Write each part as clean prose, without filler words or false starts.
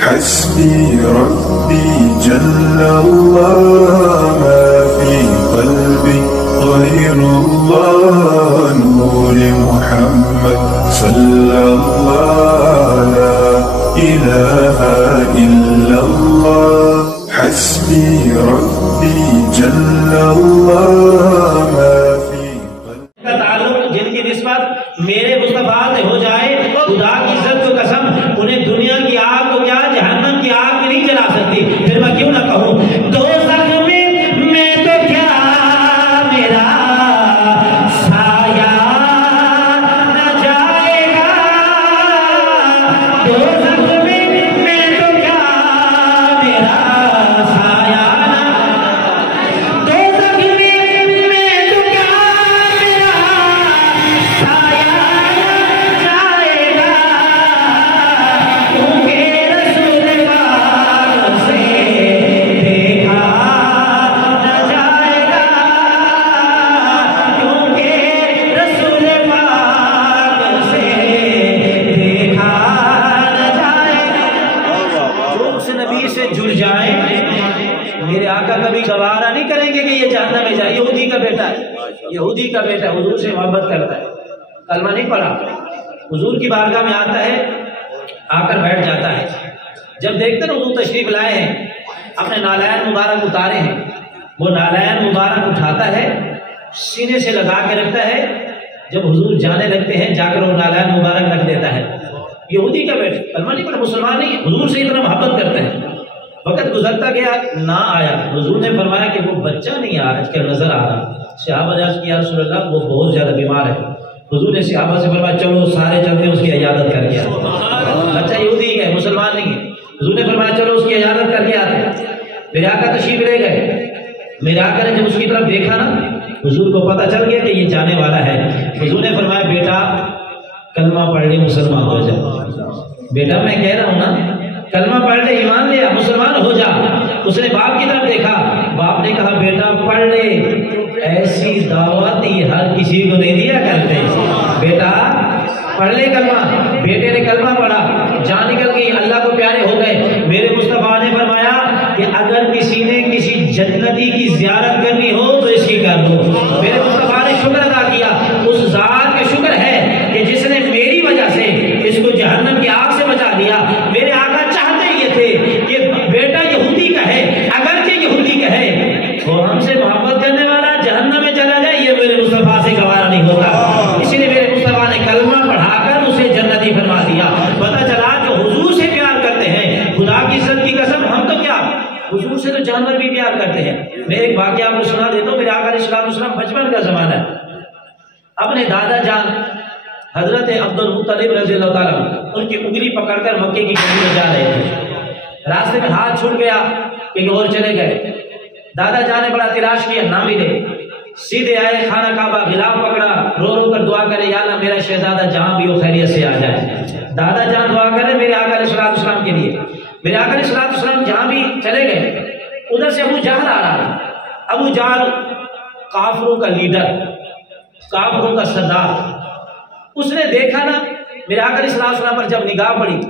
حسبي ربي جل الله ما في قلبي غير الله نور محمد صلى الله لا إله إلا الله حسبي ربي جل الله ما في قلبي کا تعلق جن کی نسبت میرے مصطفیٰ سے ہو جائے خدا کی عزت کو قسم انہیں دنیا کی آگ کو کیا جہنم کی آگ میں نہیں جلا سکتی پھر میں کیوں نہ کہوں دوزخ میں تو کیا میرا سایہ نہ جائے گا دوزخ میں تو کیا میرا سایہ نہ دوزخ میں تو کیا میرا سایہ نہ جائے گا کیونکہ رسول پاک سے دیکھا نہ جائے گا کیونکہ رسول پاک سے دیکھا نہ جائے گا جو اس نبی سے جڑ جائیں میرے آقا کبھی گوارا نہیں کریں گے کہ یہ جہنم میں جائے یہودی کا بیٹا ہے یہودی کا بیٹا حضور سے محبت کرتا ہے کلمہ نہیں پڑھا حضور کی بارگاہ میں آتا ہے آ کر بیٹھ جاتا ہے جب دیکھتے ہیں حضور تشریف لائے ہیں اپنے نالین مبارک اتارے ہیں وہ نالین مبارک اٹھاتا ہے سینے سے لگا کے رکھتا ہے جب حضور جانے لگتے ہیں جا کر وہ نالین مبارک رکھ دیتا ہے یہودی کا بیٹا کلمہ نہیں پڑھا مسلمان نہیں ہے حضور سے اتنا محبت کرتے ہیں وقت گزرتا گیا نہ آیا حضور نے فرمایا کہ وہ بچہ نہیں آج کل نظر آ رہا صحابہ نے عرض کیا رسول اللہ وہ بہت زیادہ بیمار ہے حضور نے صحابہ سے فرمایا چلو سارے چلتے ہیں اس کی عیادت کر کے آتے بچہ یہودی ہے مسلمان نہیں ہے حضور نے فرمایا چلو اس کی عیادت کر کے آتے ہیں میرے آقا تشریف لے گئے میرے آقا نے جب اس کی طرف دیکھا نا حضور کو پتہ چل گیا کہ یہ جانے والا ہے حضور نے فرمایا بیٹا کلمہ پڑھ لے مسلمان ہو جا بیٹا میں کہہ رہا ہوں نا کلمہ پڑھ لے ایمان لیا مسلمان ہو جا اس نے باپ کی طرف دیکھا باپ نے کہا بیٹا پڑھ لے ایسی دعوت ہر کسی کو نہیں دیا کرتے بیٹا پڑھ لے کلمہ بیٹے نے کلمہ پڑھا جان نکل گئی اللہ کو پیارے ہو گئے میرے مصطفیٰ نے فرمایا کہ اگر کسی نے کسی جنتی کی زیارت کرنی ہو تو اس کی کر دو میرے مصطفیٰ نے شکر ادا کیا اس ذات کا شکر ہے کہ جس نے میری وجہ سے اس کو جہنم کی آگ سے بچا دیا میرے آقا چاہتے یہ تھے کہ بیٹا یہودی کا ہے اگرچہ یہودی کا ہے وہ ہم سے محبت کرنے والا جہنم میں چلا جائے یہ میرے مصطفیٰ سے گوارا نہیں ہوتا اسی لیے میرے مصطفیٰ نے کلمہ پڑھا کر اسے جنتی فرما دیا پتہ چلا جو حضور سے پیار کرتے ہیں خدا کی عزت کی قسم ہم تو کیا حضور سے تو جانور بھی پیار کرتے ہیں میں ایک واقعہ آپ کو سنا دیتا ہوں میرے آقا علیہ السلام بچپن کا زمانہ ہے اپنے دادا جان حضرت عبد المطلب رضی اللہ تعالیٰ ان کی انگلی پکڑ کر مکے کی گلی میں جا رہے تھے راستے میں ہاتھ چھوٹ گیا کہیں اور چلے گئے دادا جان نے بڑا تلاش کیا نہ ملے سیدھے آئے خانہ کعبہ غلاف پکڑا رو رو کر دعا کرے یا اللہ میرا شہزادہ جہاں بھی ہو خیریت سے آ جائے دادا جان دعا کرے میرے آقا علیہ السلام کے لیے میرے آقا علیہ السلام جہاں بھی چلے گئے ادھر سے ابو جہل آ رہا تھا ابو جہل کافروں کا لیڈر کافروں کا سردار اس نے دیکھا نا میرے آقا علیہ السلام پر جب نگاہ پڑی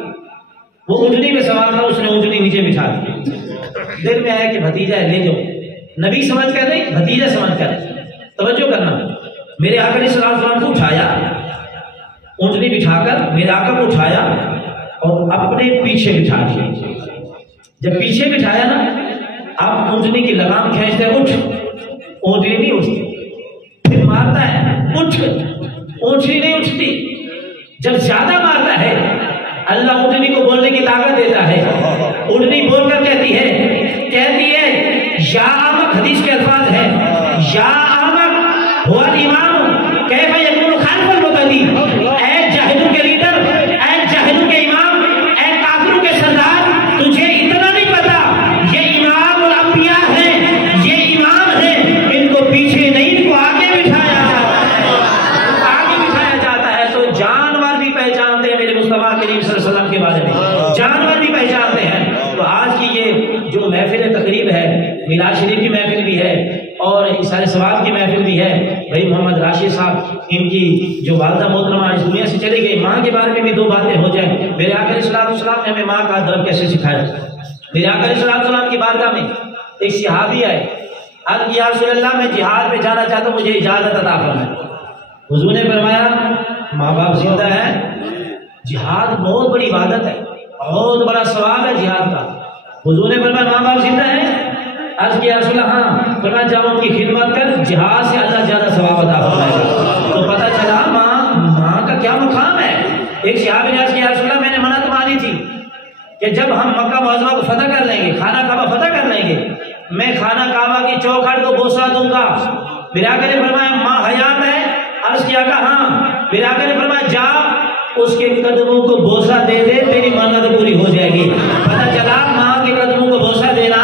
وہ اونٹنی میں سوار تھا اس نے اونٹنی نیچے بٹھا دی دل میں آیا کہ بھتیجا ہے لے جاؤ نبی سمجھ کر نہیں بھتیجا سمجھ کر توجہ کرنا میرے آقا علیہ السلام کو اٹھایا اونٹنی بٹھا کر میرے آقا کو اٹھایا اور اپنے پیچھے بٹھا دیا جب پیچھے بٹھایا نا آپ اونٹنی کی لگام کھینچتے اٹھ اونٹنی نہیں اٹھتی پھر مارتا ہے اٹھ اونٹنی نہیں اٹھتی جب زیادہ مارتا ہے اللہ اونٹنی کو بولنے کی طاقت دیتا ہے اونٹنی بول کر کہتی ہے یا احمق حدیث کے الفاظ ہیں یا احمق ہوا الامام کیف یکون خلف المقتدی اے جاہلوں کے لیڈر اے جاہلوں کے امام اے کافروں کے سردار تجھے اتنا نہیں پتا یہ امام الانبیاء ہیں یہ امام ہیں ان کو پیچھے نہیں ان کو آگے بٹھایا جاتا ہے تو جانور بھی پہچانتے ہیں میرے مصطفیٰ کریم صلی اللہ علیہ وسلم کے بارے میں جانور بھی پہچانتے ہیں تو آج کی یہ جو محفل تقریب ہے میلاد شریف کی محفل بھی ہے اور اشارے ثواب کی محفل بھی ہے بھائی محمد راشد صاحب ان کی جو والدہ محترمہ اس دنیا سے چلی گئی، ماں کے بارے میں بھی دو باتیں ہو جائیں۔ میرے آقا علیہ السلام نے ہمیں ماں کا ادب کیسے سکھایا۔ میرے آقا علیہ السلام کی بارگاہ میں ایک صحابی آئے، عرض کیا یا رسول اللہ میں جہاد پہ جانا چاہتا ہوں، مجھے اجازت عطا فرمائیں۔ حضور نے فرمایا ماں باپ زندہ ہے، جہاد بہت بڑی عبادت ہے، بہت بڑا ثواب ہے جہاد کا۔ حضور نے فرمایا ماں باپ زندہ ہے؟ عرض کیا رسول اللہ ہاں۔ فرمایا جب ان کی خدمت کر، جہاد سے اللہ زیادہ ثواب عطا فرمائے گا۔ تو پتہ چلا ماں کا کیا مقام ہے۔ ایک صحابی نے عرض کیا رسول اللہ میں نے منت مانی تھی کہ جب ہم مکہ معظمہ کو فتح کر لیں گے، خانہ کعبہ فتح کر لیں گے، میں خانہ کعبہ کی چوکھٹ کو بوسہ دوں گا۔ میرے آقا نے فرمایا ماں حیات ہے؟ عرض کیا کہ ہاں۔ میرے آقا نے فرمایا جا اس کے قدموں کو بوسہ دے دے، تیری منت پوری ہو جائے گی۔ پتہ چلا ماں کے قدموں کو بوسہ دینا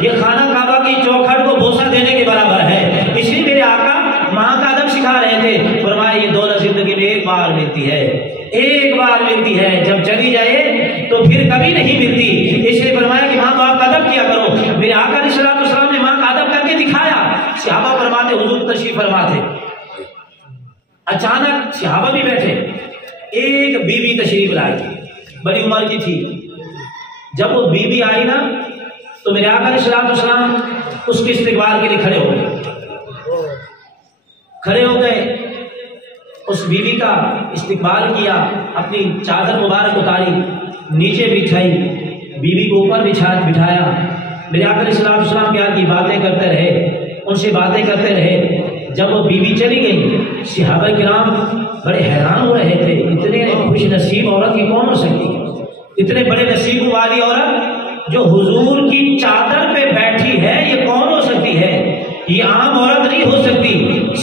یہ خانہ کعبہ کی چوکھٹ کو بوسہ دینے کے برابر ہے۔ اس لیے میرے آقا ماں کا ادب سکھا رہے تھے۔ فرمایا یہ دولت زندگی میں ایک بار ملتی ہے، ایک بار ملتی ہے، جب چلی جائے تو پھر کبھی نہیں ملتی۔ اس لیے فرمایا کہ ماں باپ کا ادب کیا کرو۔ میرے آقا علیہ السلام نے ماں کا ادب کر کے دکھایا۔ صحابہ فرماتے حضور تشریف فرما تھے، اچانک صحابہ بھی بیٹھے، ایک بی بی تشریف لائی، بڑی عمر کی تھی۔ جب وہ بی بی آئی نا تو میرے آقا علیہ السلام اس کے استقبال کے لیے کھڑے ہو گئے، اس بی بی کا استقبال کیا، اپنی چادر مبارک اتاری، نیچے بچھائی، بی بی کو اوپر بٹھایا۔ میرے آقا علیہ السلام پیار کی باتیں کرتے رہے، ان سے باتیں کرتے رہے۔ جب وہ بی بی چلی گئی، صحابہ کرام بڑے حیران ہو رہے تھے، اتنے خوش نصیب عورت کی کون ہو سکتی ہے؟ اتنے بڑے نصیب والی عورت جو حضور کی چادر پہ بیٹھی ہے، یہ کون ہو سکتی ہے؟ یہ عام عورت نہیں ہو سکتی۔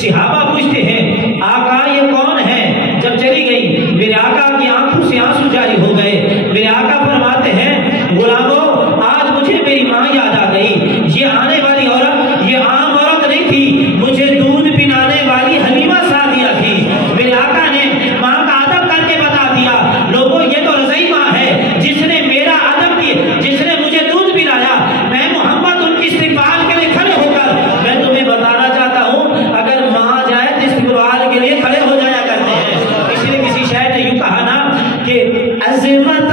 صحابہ پوچھتے ہیں آقا یہ کون ہے؟ جب چلی گئی میرے آقا کی آنکھوں سے آنسو جاری ہو گئے۔ میرے آقا فرماتے ہیں غلامو آج مجھے میری ماں یاد آ گئی۔ یہ آنے والی عورت یہ عام عورت نہیں تھی، مجھے دودھ پلانے والی حلیمہ سعدیہ تھی۔ میرے آقا نے ماں کا ادب کر کے بتا دیا لوگوں یہ تو رضعی ماں ہے، جس نے میرا ادب کیا، جس نے مجھے دودھ پلایا۔ میں محمد ان کی استقبال کے لیے کھڑے ہو کر میں تمہیں بتانا چاہتا ہوں اگر ماں جائے تو استقبال کے لیے کھڑے ہو جایا کرتے ہیں۔ اس لیے کسی شاعر نے یوں کہا نا کہ عظمت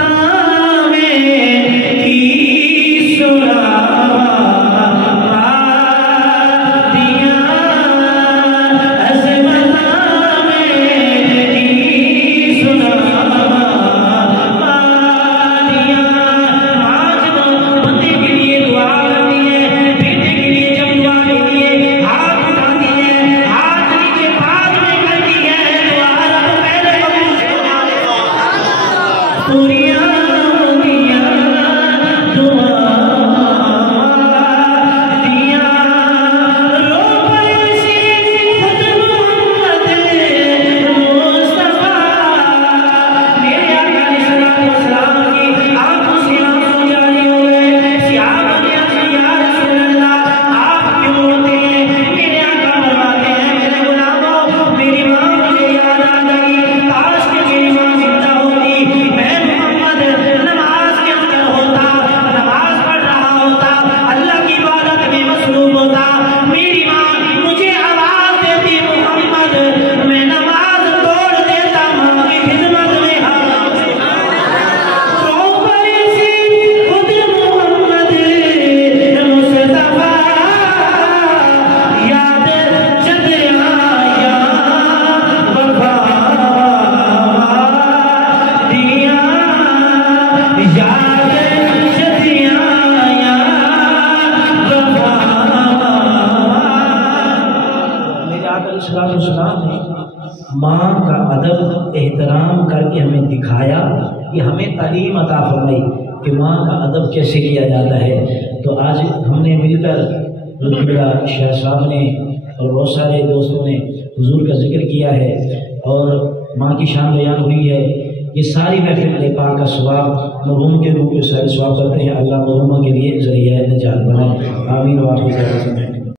ماں کا ادب احترام کر کے ہمیں دکھایا کہ ہمیں تعلیم عطا فرمائی کہ ماں کا ادب کیسے کیا جاتا ہے۔ تو آج ہم نے مل کر میرا شاہ صاحب نے اور بہت سارے دوستوں نے حضور کا ذکر کیا ہے اور ماں کی شان بیان ہوئی ہے۔ یہ ساری محفل پاک کا ثواب مرحوم کے روح کے سارے ثواب کرتے ہیں۔ اللہ مرحومہ کے لیے ذریعہ نجات بنائے، آمین۔